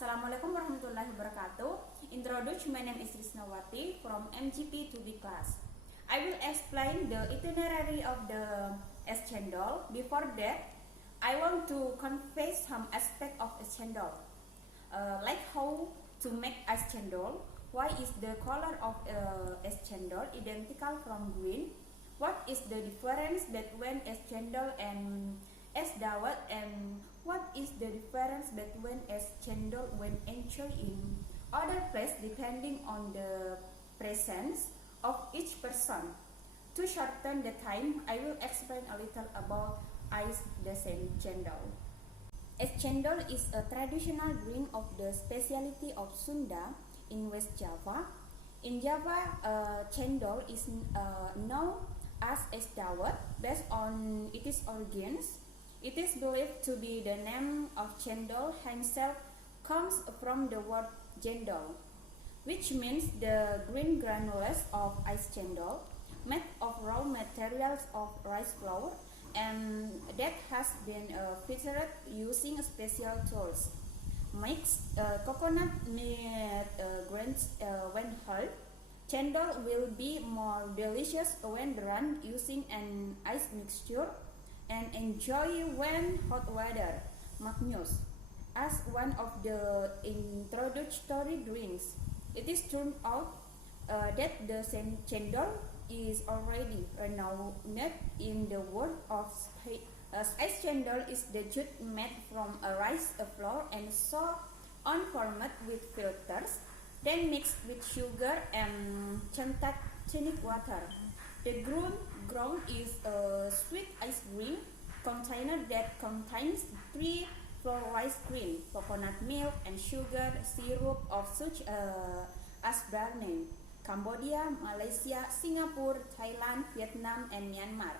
Assalamualaikum warahmatullahi wabarakatuh. Introduction, my name is Risnawati from MGP 2B class. I will explain the itinerary of the es cendol. Before that, I want to convey some aspect of es cendol, like how to make es cendol, why is the color of es cendol identical from green, what is the difference between es cendol and es dawet, and what is the difference between es cendol when enjoyed in other place depending on the presence of each person. To shorten the time, I will explain a little about es cendol. Es cendol is a traditional drink of the specialty of Sunda in West Java. In Java, cendol is known as es dawet based on its origins. It is believed to be the name of cendol himself comes from the word jendol, which means the green granules of es cendol made of raw materials of rice flour, and that has been filtered using special tools. Mix coconut grains when hot. Cendol will be more delicious when run using an ice mixture and enjoy when hot weather. Magnus, as one of the introductory drinks, it is turned out that the cendol is already renowned in the world of es cendol is the juice made from a rice flour and so unformed with filters, then mixed with sugar and tonic water. The ground is a sweet ice cream container that contains 3 flour rice cream, coconut milk, and sugar syrup of such as Brunei, Cambodia, Malaysia, Singapore, Thailand, Vietnam, and Myanmar.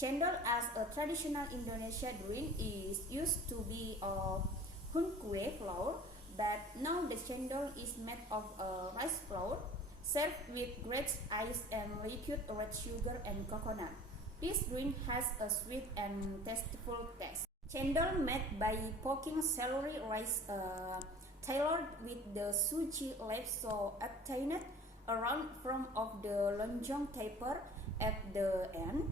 Cendol as a traditional Indonesian drink is used to be of hung kue flour, but now the cendol is made of rice flour, served with great ice and liquid red sugar and coconut. This drink has a sweet and tasteful taste. Cendol made by poking celery rice tailored with the suji leaf so obtained around form of the lonjong taper at the end.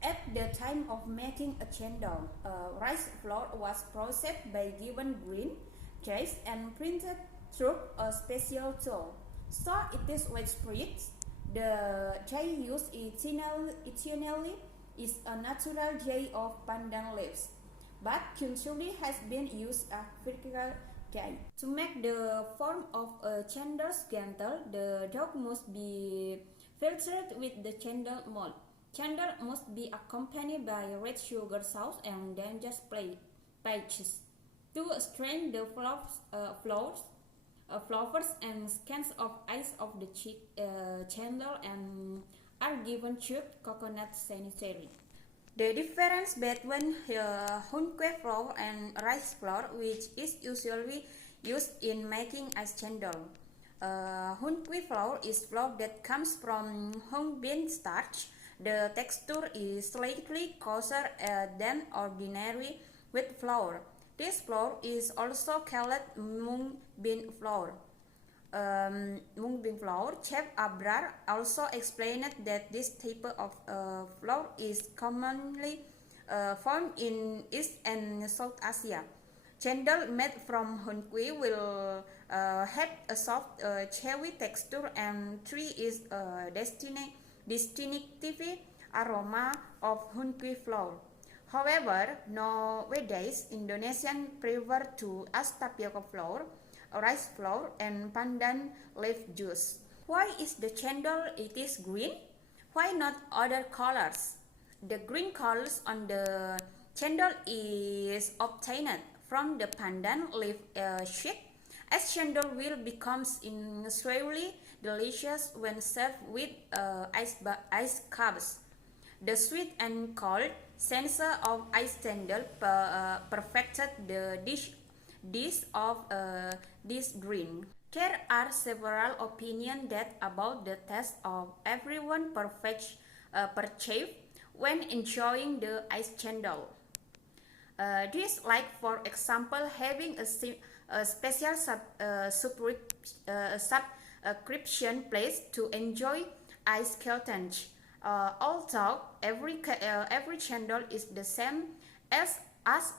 At the time of making a cendol, rice flour was processed by given green, juice, and printed through a special tool. So it is widespread. The jay used eternally is a natural jay of pandan leaves, but culturally has been used as vertical jay. To make the form of a cendol gentle, the dough must be filtered with the cendol mold. Cendol must be accompanied by red sugar sauce and then just pages. To strain the flowers and skeins of ice of the cendol and are given chopped coconut sanitary. The difference between hung kue flour and rice flour, which is usually used in making es cendol. Hung kue flour is flour that comes from hung bean starch. The texture is slightly coarser than ordinary wheat flour. This flour is also called mung bean flour. Chef Abrar also explained that this type of flour is commonly found in East and South Asia. Cendol made from hung kue will have a soft, chewy texture, and tree is a distinctive aroma of hung kue flour. However, nowadays Indonesians prefer to use tapioca flour, rice flour, and pandan leaf juice. Why is the cendol it is green? Why not other colors? The green colors on the cendol is obtained from the pandan leaf sheet. Es cendol will become incredibly delicious when served with ice cubes. The sweet and cold sense of es cendol perfected the dish of this drink. There are several opinions about the taste of everyone perceived when enjoying the es cendol. This, like for example, having a special subscription place to enjoy ice curtains. Although every channel is the same as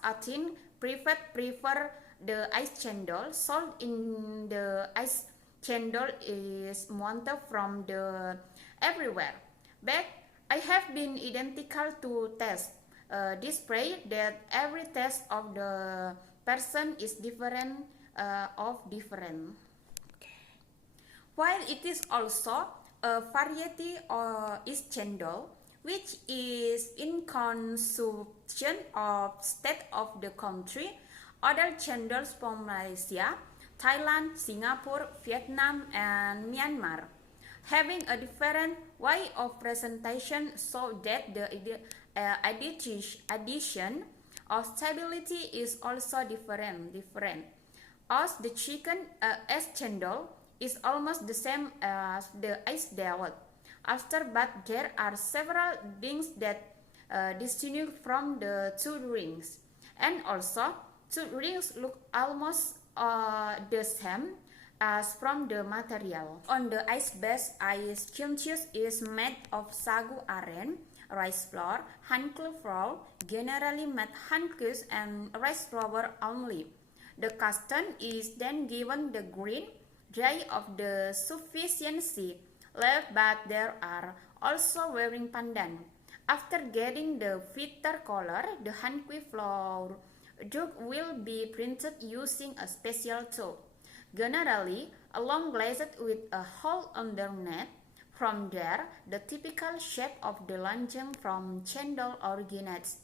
Atin prefer the ice channel sold in the ice channel is mounted from the everywhere. But I have been identical to test display that every test of the person is different of different. While it is also a variety or is cendol, which is in consumption of state of the country, other cendol from Malaysia, Thailand, Singapore, Vietnam, and Myanmar, having a different way of presentation so that the addition of stability is also different. As the chicken as cendol is almost the same as the ice dawat. But there are several things that distinguish from the two rings, and also two rings look almost the same as from the material. On the ice-based ice kimchi is made of sagu aren, rice flour, hankel flour, generally made hankus and rice flour only. The custard is then given the green dry of the sufficiency left, but there are also wearing pandan. After getting the bitter color, the hanqui flour dough will be printed using a special tool, generally a long glazed with a hole underneath. From there, the typical shape of the lonceng from cendol originates.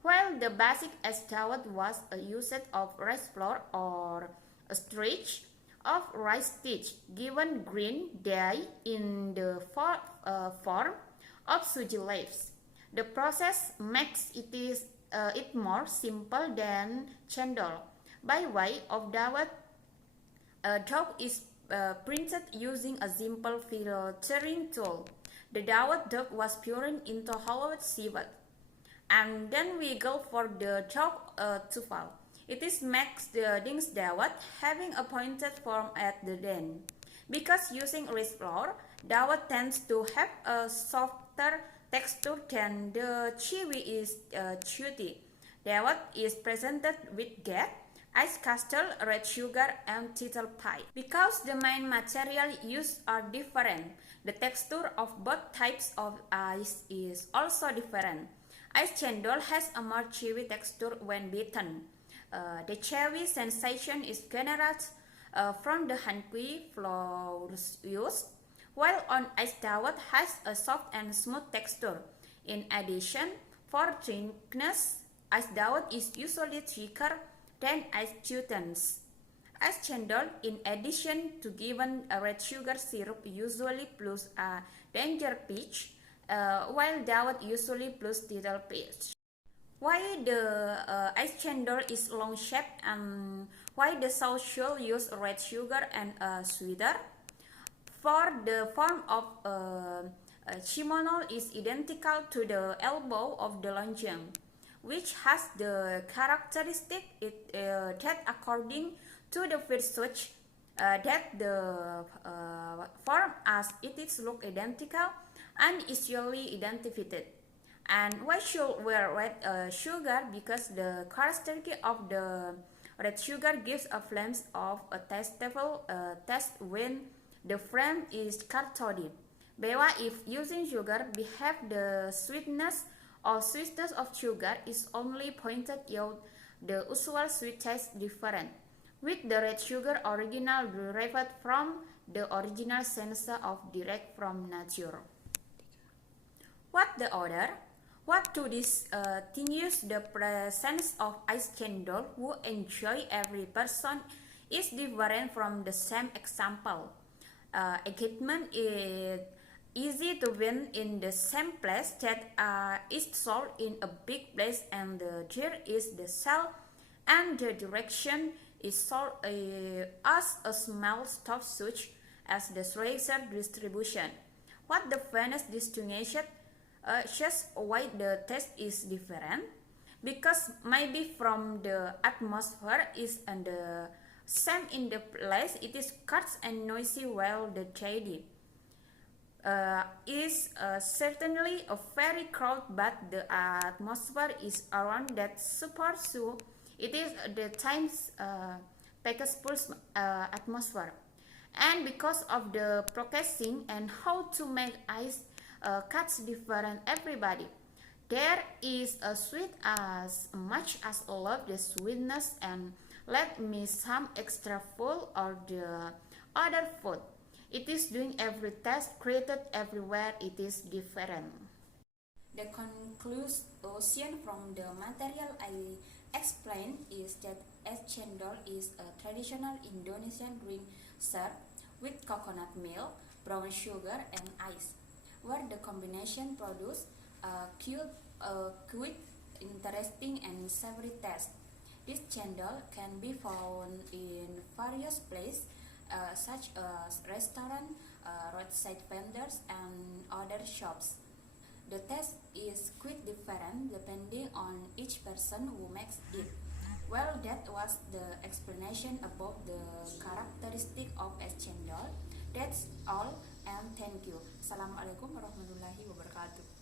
While the basic dawat was a usage of rice flour or a stretch of rice stitch given green dye in the form of suji leaves. The process makes it more simple than cendol. By way of dawat, dough is printed using a simple filtering tool. The dawat dough was poured into hollowed sieve, and then we go for the dough tufal. It is makes the dings dawat having a pointed form at the end. Because using rice flour, dawat tends to have a softer texture than the chewy is chewy. Dawat is presented with gat, ice custard, red sugar, and tittle pie. Because the main material used are different, the texture of both types of ice is also different. Ice cendol has a more chewy texture when beaten. The chewy sensation is generated from the hanqui flours used, while on ice dawat has a soft and smooth texture. In addition, for thickness, ice dawat is usually thicker than ice chutneys. Ice cendol, in addition to given a red sugar syrup, usually plus a danger peach, while dawat usually plus tittle peach. Why the ice cendol is long shaped and why the sauce should use red sugar and sweeter? For the form of chimonol is identical to the elbow of the lonceng, which has the characteristic that according to the first search that the form as it is look identical and is usually identified. And why should wear red sugar? Because the characteristic of the red sugar gives a flame of a tasteful taste when the flame is cartoded. But if using sugar, we have the sweetness or sweetness of sugar is only pointed out the usual sweet taste different, with the red sugar original derived from the original sense of direct from nature. What the other? What to distinguish the presence of ice cendol who enjoy every person is different from the same example. Equipment is easy to win in the same place that is sold in a big place, and there is the sale and the direction is sold as a small stuff such as the razor distribution. What the finest distinction just why the taste is different? because maybe from the atmosphere is and the same in the place it is cuts and noisy while the tidy is certainly a very crowd, but the atmosphere is around that super, so it is the times Pegasus atmosphere. And because of the processing and how to make ice cuts different everybody, there is a sweet as much as love the sweetness and let me some extra food or the other food. It is doing every task created everywhere it is different. The conclusion from the material I explained is that es cendol is a traditional Indonesian drink served with coconut milk, brown sugar, and ice, where the combination produces a quick, interesting, and savory taste. This cendol can be found in various places such as restaurants, roadside vendors, and other shops. The taste is quite different depending on each person who makes it. Well, that was the explanation about the characteristic of es cendol. That's all and thank you. Assalamualaikum warahmatullahi wabarakatuh.